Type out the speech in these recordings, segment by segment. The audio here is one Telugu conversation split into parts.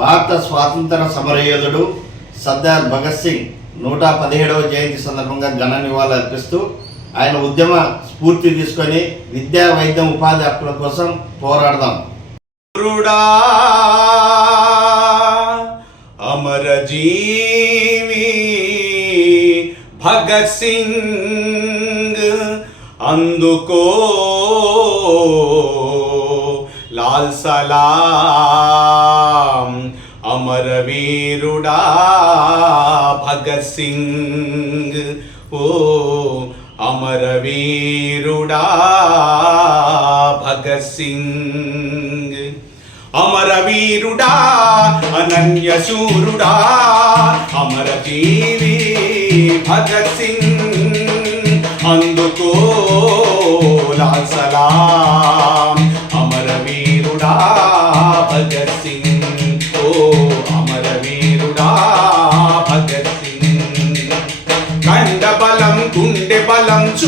భారత స్వాతంత్ర సమరయోధుడు సర్దార్ భగత్ సింగ్ నూట పదిహేడవ జయంతి సందర్భంగా ఘన నివాళులు అర్పిస్తూ ఆయన ఉద్యమ స్ఫూర్తి తీసుకొని విద్యా వైద్యం ఉపాధి హక్కుల కోసం పోరాడదాం. గురుడా అమర జీవి భగత్ సింగ్ అందుకో లాల్ సలా అమరవీరుడా భగత్ సింగ్. ఓ అమరవీరుడా భగత్ సింగ్. అమరవీరుడా అనన్య శూరుడా అమర భగత్ సింగ్. అందుకో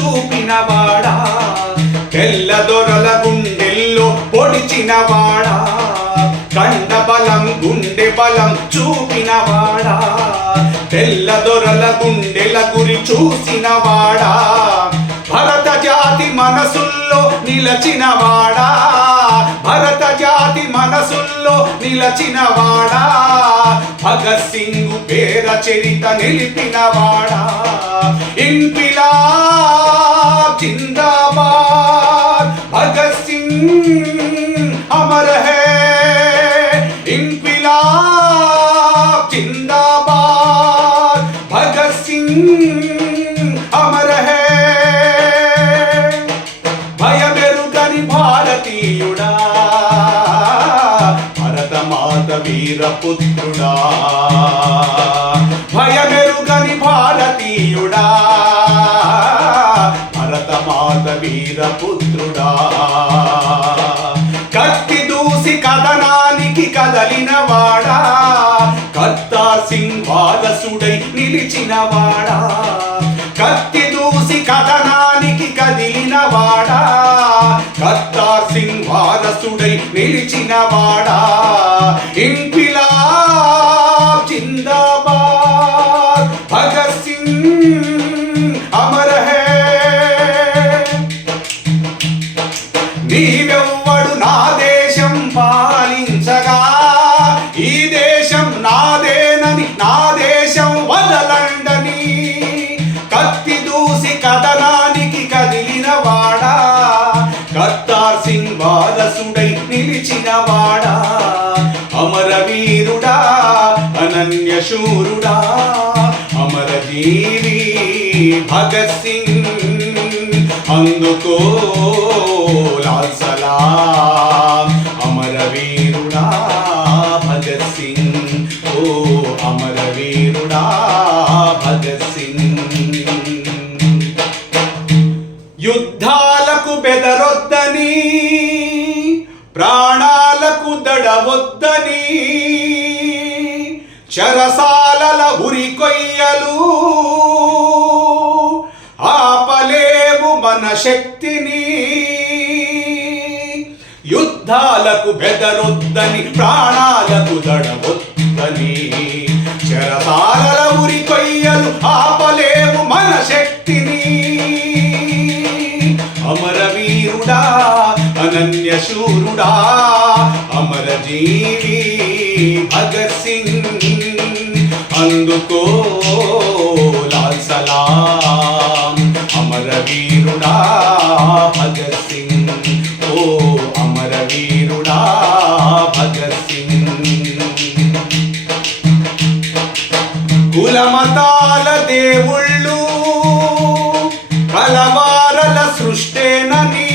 చూపినవాడా? తెల్ల దొరల గుండెల్లో పొడిచినవాడా? కండ బలం గుండె బలం చూపినవాడా? తెల్ల దొరల గుండెల గురి చూసినవాడా? భరత జాతి మనసుల్లో నిలచినవాడా? భరత జాతి మనసుల్లో నిలచినవాడా? భగత్ సింగ్ పేర చరిత నిలిపినవాడా? ఇన్పిలాబ్ జిందాబాద్. భగత్ సింగ్ అమర్ హే. భయమెరుగని భారతీయుడా. భరతమాత వీరపుత్రుడా. భయమెరుగని కత్తా సింగ్ వారసుడై నిలిచినవాడా కత్తి దూసి కథనానికి కదిలినవాడా కత్తార్ సింగ్ వారసుడై నిలిచినవాడా ఇంపిలా అనన్య శూరుడా అమర జీవి భగత్ సింగ్. అందుకో లాల్ సలాం అమర వీరుడా భగత్ సింగ్. ఓ అమర వీరుడా భగత్ సింగ్. యుద్ధాలకు బెదరొద్దని ప్రాణాలకు దడవొద్దని చెరసాలల ఉరి కొయ్యలు. ఆపలేవు మన శక్తిని. యుద్ధాలకు బెదరొద్దని ప్రాణాలకు దడవొద్దని. చెరసాలల ఉరి కొయ్యలు ఆపలేవు మన శక్తిని. అమరవీరుడా వీరుడా అమరజీ అందుకో లాల్ సలాం? అమర వీరుడా భగత్ సింగ్. ఓ అమర వీరుడా భగత్ సింగ్. కులమతాల దేవుళ్ళు కలవారల సృష్టేనని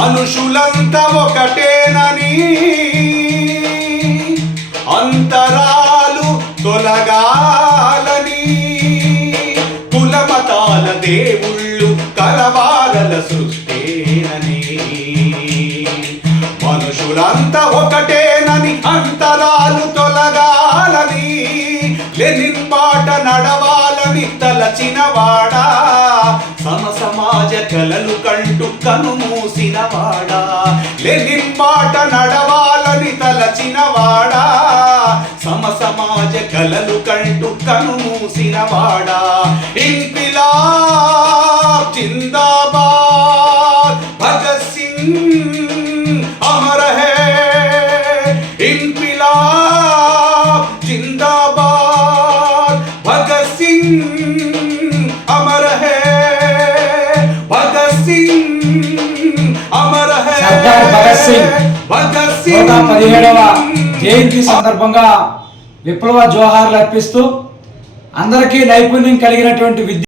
మనుషులంతా ఒకటేనని కలగాలని కులమతాల దేవుళ్ళు కలవారల సృష్టేనని మనుషులంతా ఒకటేనని అంతరాలు తొలగాలని లెనిన్ బాట నడవాలని తలచినవాడా సమ సమాజ కలలు కంటూ కను మూసినవాడా లెనిన్ బాట నడవాలి తల తలచిన సమ సమాజ కలలు కంటూ కను మూసిన ఇంపిలా ఇంక్విలాబ్ జిందాబాద్ భగత్ సింగ్ అమర హే. ఇంపిలా జిందాబాద్ భగత్ సింగ్ అమర హే. భగత్ సింగ్ అమర హే. సర్దార్ భగత్ సింగ్. పదిహేడవ జయంతి సందర్భంగా విప్లవ జోహార్లు అర్పిస్తూ అందరికీ నైపుణ్యం కలిగినటువంటి విద్య